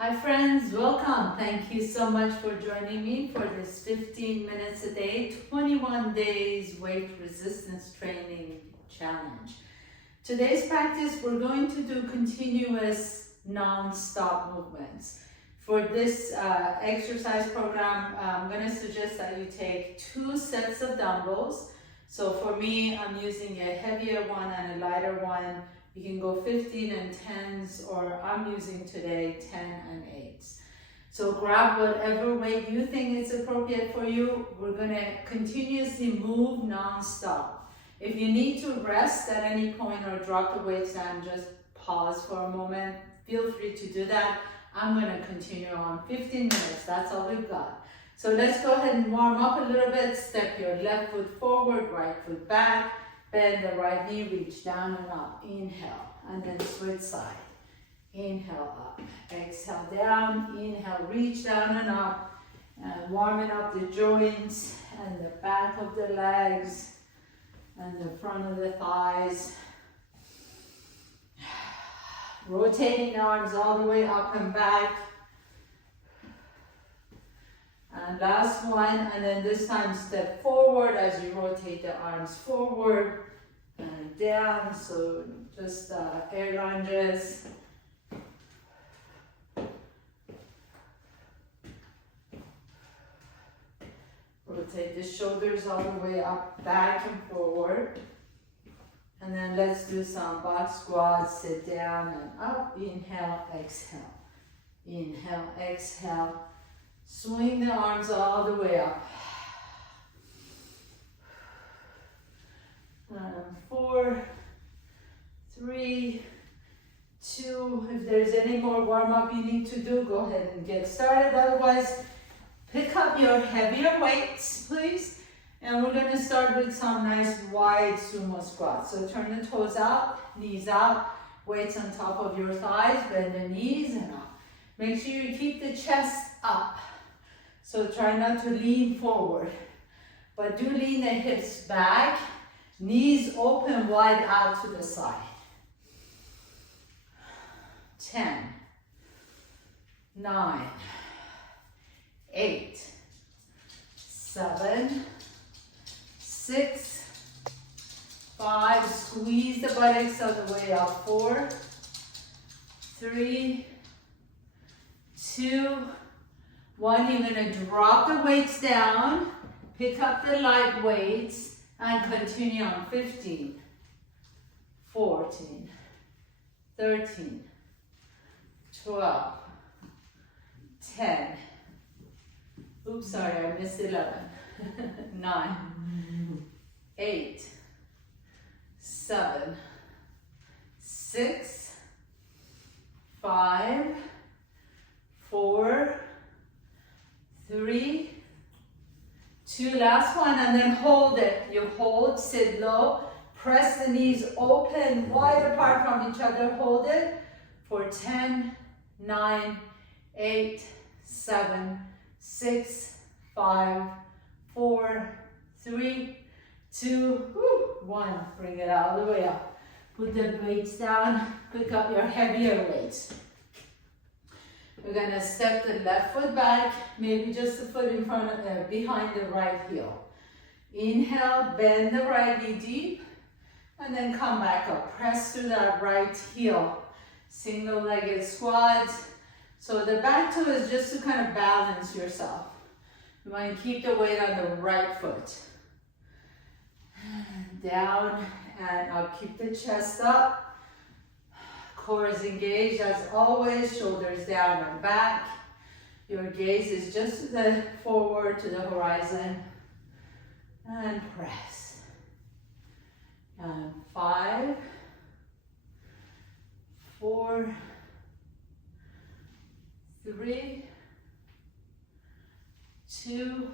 Hi friends, welcome. Thank you so much for joining me for this 15 minutes a day, 21 days weight resistance training challenge. Today's practice, we're going to do continuous non-stop movements. For this exercise program, I'm going to suggest that you take 2 sets of dumbbells. So for me, I'm using a heavier one and a lighter one. You can go 15 and 10s, or I'm using today 10 and 8s. So grab whatever weight you think is appropriate for you. We're going to continuously move non-stop. If you need to rest at any point or drop the weights down, just pause for a moment. Feel free to do that. I'm going to continue on 15 minutes. That's all we've got. So let's go ahead and warm up a little bit. Step your left foot forward, right foot back. Bend the right knee, reach down and up. Inhale, and then switch side. Inhale up, exhale down, inhale, reach down and up. And warming up the joints and the back of the legs and the front of the thighs. Rotating the arms all the way up and back. And last one, and then this time step forward as you rotate the arms forward and down. So just air lunges. Rotate the shoulders all the way up, back and forward. And then let's do some box squats, sit down and up. Inhale, exhale. Inhale, exhale. Swing the arms all the way up. 4, 3, 2. If there's any more warm up you need to do, go ahead and get started. Otherwise, pick up your heavier weights, please. And we're going to start with some nice wide sumo squats. So turn the toes out, knees out, weights on top of your thighs, bend the knees and up. Make sure you keep the chest up. So try not to lean forward, but do lean the hips back, knees open wide out to the side. 10, 9, 8, 7, 6, 5, squeeze the buttocks all the way up. 4, 3, 2, 1, you're going to drop the weights down, pick up the light weights, and continue on. 15, 14, 13, 12, 10, oops, sorry, I missed 11, 9, 8, 7, 6, 5, 4, 3, 2, last one, and then hold it. You hold, sit low, press the knees open, wide apart from each other, hold it for 10, 9, 8, 7, 6, 5, 4, 3, 2, 1. Bring it all the way up. Put the weights down, pick up your heavier weights. We're going to step the left foot back, maybe just the foot in front of behind the right heel. Inhale, bend the right knee deep, and then come back up. Press through that right heel. Single-legged squat. So the back toe is just to kind of balance yourself. You want to keep the weight on the right foot. Down and up. Keep the chest up. Core is engaged as always, shoulders down and back. Your gaze is just to the forward, to the horizon. And press. And 5, 4, 3, 2,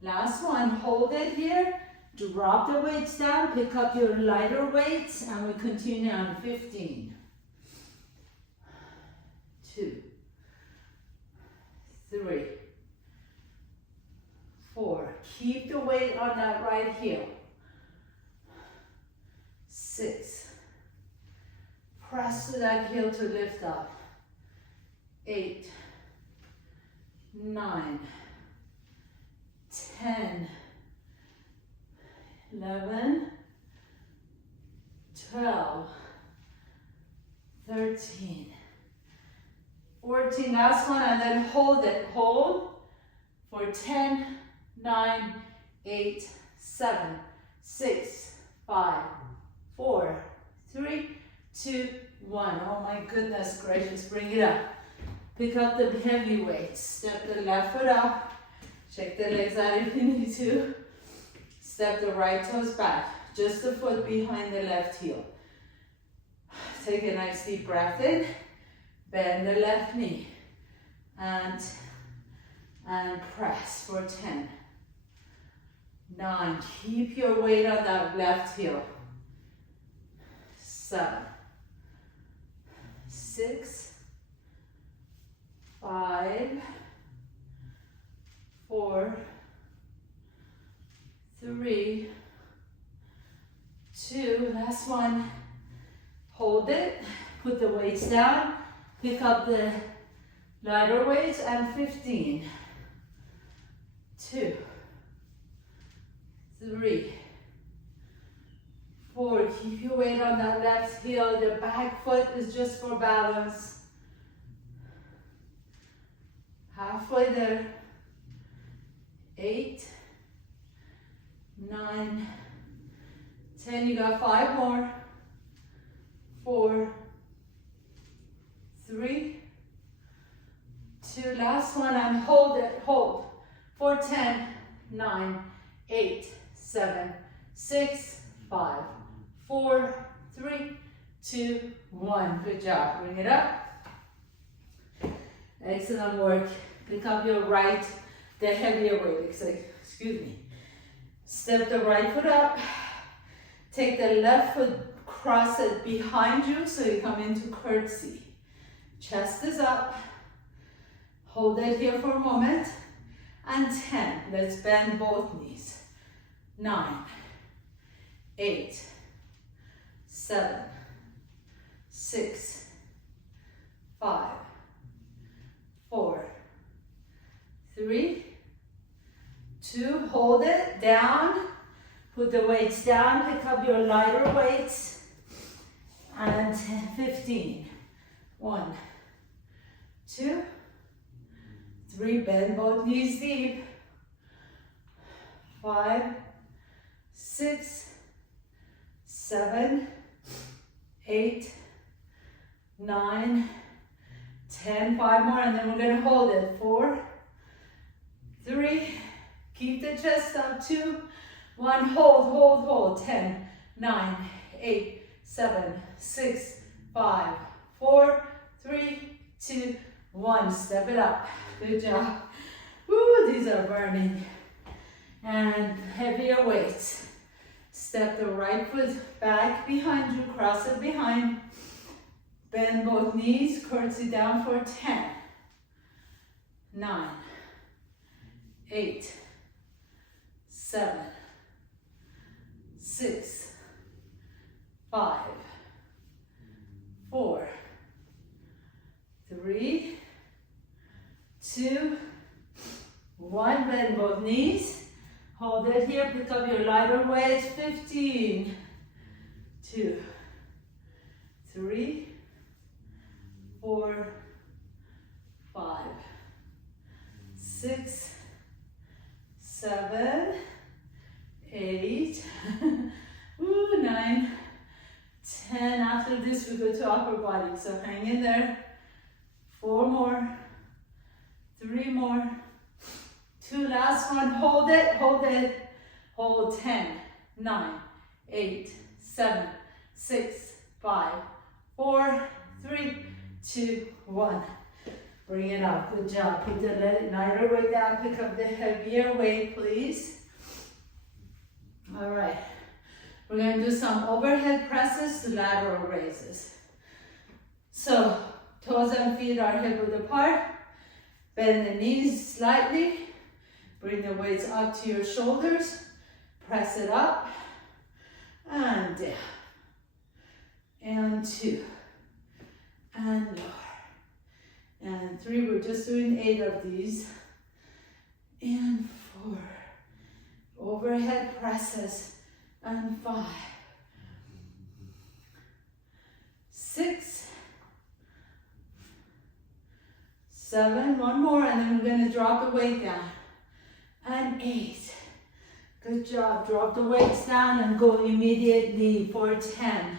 last one. Hold it here. Drop the weights down, pick up your lighter weights, and we continue on. 15, 2, 3, 4. Keep the weight on that right heel. 6. Press to that heel to lift up. 8, 9, 10, 11, 12, 13, 14, last one, and then hold it. Hold for 10, 9, 8, 7, 6, 5, 4, 3, 2, 1. Oh my goodness gracious, bring it up. Pick up the heavy weights. Step the left foot up. Check the legs out if you need to. Step the right toes back. Just the foot behind the left heel. Take a nice deep breath in. Bend the left knee. And press for 10. 9. Keep your weight on that left heel. 7. 6. 5, 4, 3, 2, last one. Hold it, put the weights down, pick up the lighter weights, and 15, 2, 3, 4, keep your weight on that left heel, the back foot is just for balance. Halfway there. 8, 9, 10, you got 5 more. 4, 3, 2, last one, and hold it, hold. For 10, 9, 8, 7, 6, 5, 4, 3, 2, 1. Good job, bring it up. Excellent work. Pick up your right, the heavier weight, excuse me. Step the right foot up. Take the left foot, cross it behind you so you come into curtsy. Chest is up. Hold it here for a moment. And 10, let's bend both knees. 9, 8, 7, 6, 5, 4, 3, 2, hold it down, put the weights down, pick up your lighter weights, and 15, 1, 2, 3, bend both knees deep, 5, 6, 7, 8, 9, 10, 5 more, and then we're going to hold it. 4, 3, keep the chest up. 2, 1, hold, hold, hold. 10, 9, 8, 7, 6, 5, 4, 3, 2, 1. Step it up. Good job. Woo, these are burning. And heavier weights. Step the right foot back behind you, cross it behind. Bend both knees, curtsy down for 10, 9, 8, 7, 6, 5, 4, 3, 2, 1. Bend both knees. Hold it here. Pick up your lighter weights. 15, 2, 3, 4, 5, 6, 7, 8, 9, 10. After this, we go to upper body. So hang in there. 4 more, 3 more, 2. Last one. Hold it, hold it. Hold 10, 9, 8, 7, 6, 5, 4, 3, 2, 1. Bring it up. Good job. Put the lighter weight down. Pick up the heavier weight, please. All right. We're going to do some overhead presses to lateral raises. So, toes and feet are hip width apart. Bend the knees slightly. Bring the weights up to your shoulders. Press it up. And down. And 2. And lower. and 3. We're just doing 8 of these. And 4. Overhead presses. And 5. 6. 7. One more, and then we're going to drop the weight down. And 8. Good job. Drop the weights down and go immediately for 10.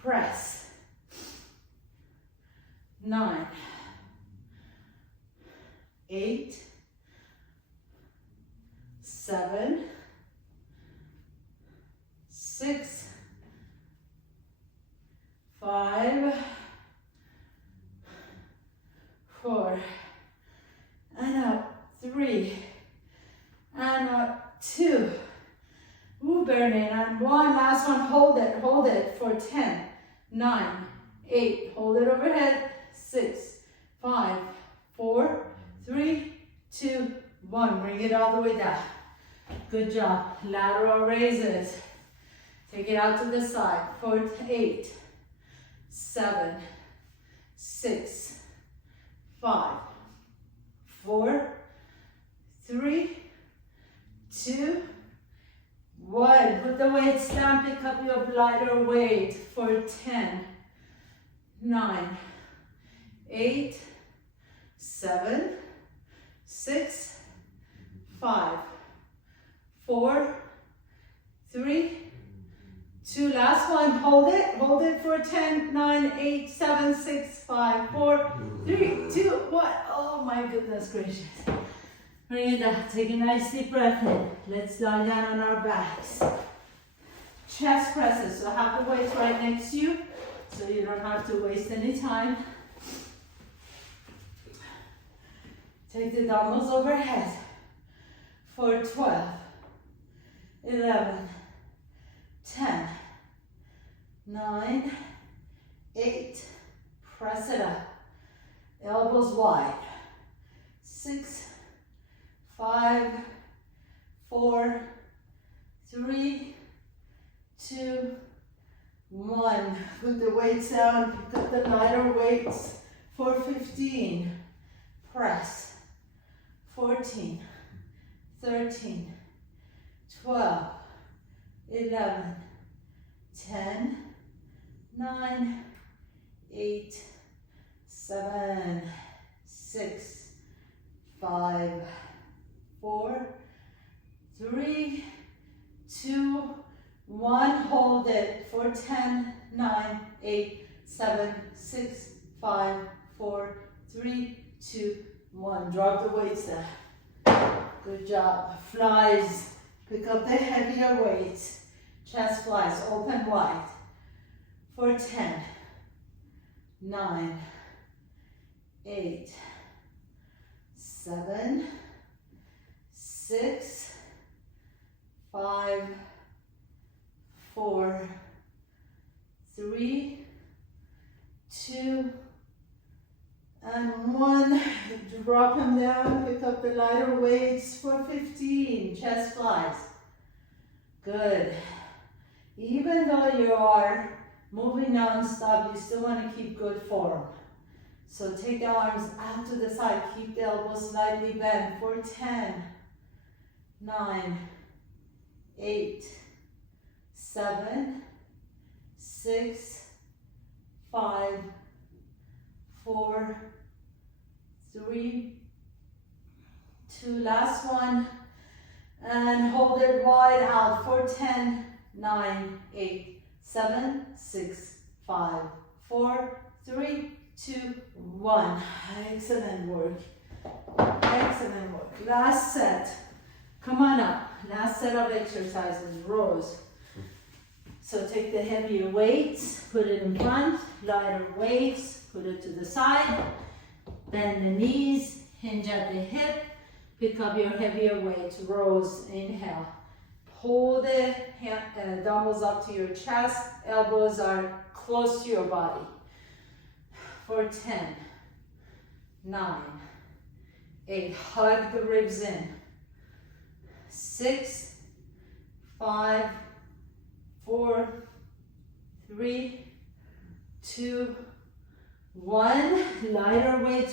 Press. 9. 8. 7. 6. 5. 4. And up. 3. And up. 2. Ooh, burning. And 1. Last one. Hold it for 10. 9. 8. Hold it overhead. 6. 5. 4. 3. 2. 1. Bring it all the way down. Good job. Lateral raises. Take it out to the side. 4. 8. 7. 6. 5. 4. 3. 2. 1. Put the weights down. Pick up your lighter weight for 10. 9. 8. 7. 6. 5. 4. 3. 2. Last one. Hold it for 10. 9. 8. 7. 6. 5. 4. 3. 2. 1. Oh my goodness gracious. Bring it down. Take a nice deep breath in. Let's lie down on our backs. Chest presses. So have the weights right next to you, so you don't have to waste any time. Take the dumbbells overhead for 12, 11, 10, 9, 8. Press it up. Elbows wide. 6, 5, 4, 3, 2, 1. Put the weights down. Pick up the lighter weights for 15. Press. 14, 13, 12, 11, 10, 9, 8, 7, 6, 5, 4, 3, 2, 1. Hold it for 10, 9, 8, 7, 6, 5, 4, 3, 2, 1. Drop the weights down. Good job. Flies. Pick up the heavier weights. Chest flies. Open wide. For 10, 9, 8, 7, 6, 5, 4, 3, 2, and 1. Drop them down. Pick up the lighter weights for 15. Chest flies. Good. Even though you are moving non-stop, you still want to keep good form. So take the arms out to the side. Keep the elbows slightly bent for 10, 9, 8, 7, 6, 5, 4, 3, 2. Last one. And hold it wide out for 10, 9, 8, 7, 6, 5, 4, 3, 2, 1. Excellent work. Excellent work. Last set. Come on up. Last set of exercises. Rows. So take the heavier weights, put it in front. Lighter weights, put it to the side. Bend the knees, hinge at the hip. Pick up your heavier weights. Rows. Inhale. Pull the dumbbells up to your chest. Elbows are close to your body. For 10, 9, 8. Hug the ribs in. 6, 5, 4, 3, 2, 1. Lighter weights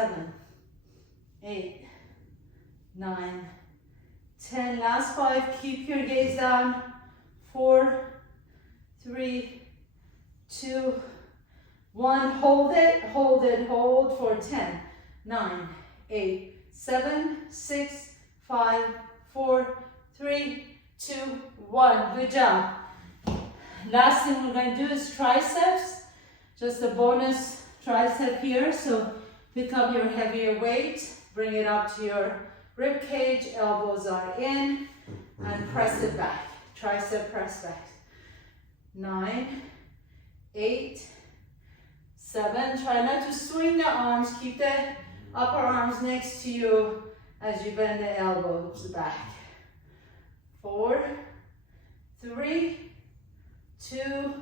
7, 8, 9, 10. Last 5. Keep your gaze down. 4, 3, 2, 1. Hold it, hold it, hold for 10, 9, 8, 7, 6, 5, 4, 3, 2, 1. Good job. Last thing we're going to do is triceps. Just a bonus tricep here. So pick up your heavier weight, bring it up to your rib cage, elbows are in, and press it back. Tricep press back. 9, 8, 7. Try not to swing the arms. Keep the upper arms next to you as you bend the elbows back. 4, 3, 2,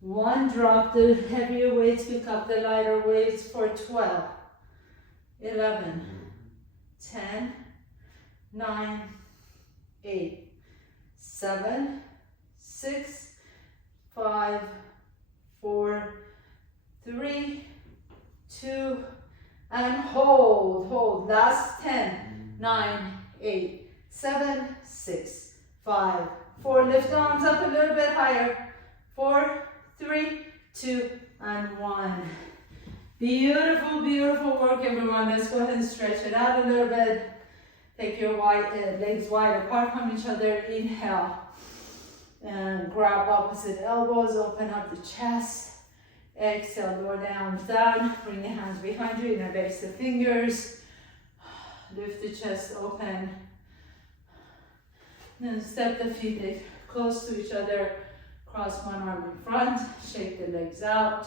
1. Drop the heavier weights, pick up the lighter weights for 12, 11, 10, 9, 8, 7, 6, 5, 4, 3, 2, and hold, hold. Last 10, 9, 8, 7, 6, 5, 4. Lift the arms up a little bit higher. 4, 3, 2, and 1. Beautiful, beautiful work, everyone. Let's go ahead and stretch it out a little bit. Take your legs wide apart from each other. Inhale. And grab opposite elbows. Open up the chest. Exhale, lower the arms down. Bring the hands behind you. Interlace the fingers. Lift the chest open. Then step the feet close to each other. Cross one arm in front. Shake the legs out.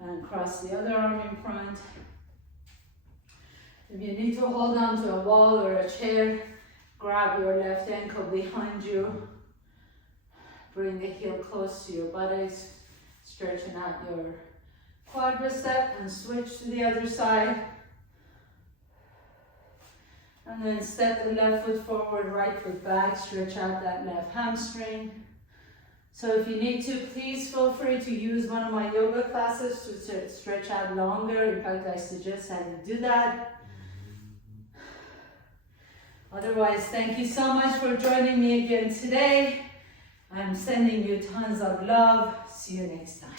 And cross the other arm in front. If you need to hold on to a wall or a chair, grab your left ankle behind you. Bring the heel close to your buttocks. Stretching out your quadricep and switch to the other side. And then step the left foot forward, right foot back. Stretch out that left hamstring. So if you need to, please feel free to use one of my yoga classes to stretch out longer. In fact, I suggest that you do that. Otherwise, thank you so much for joining me again today. I'm sending you tons of love. See you next time.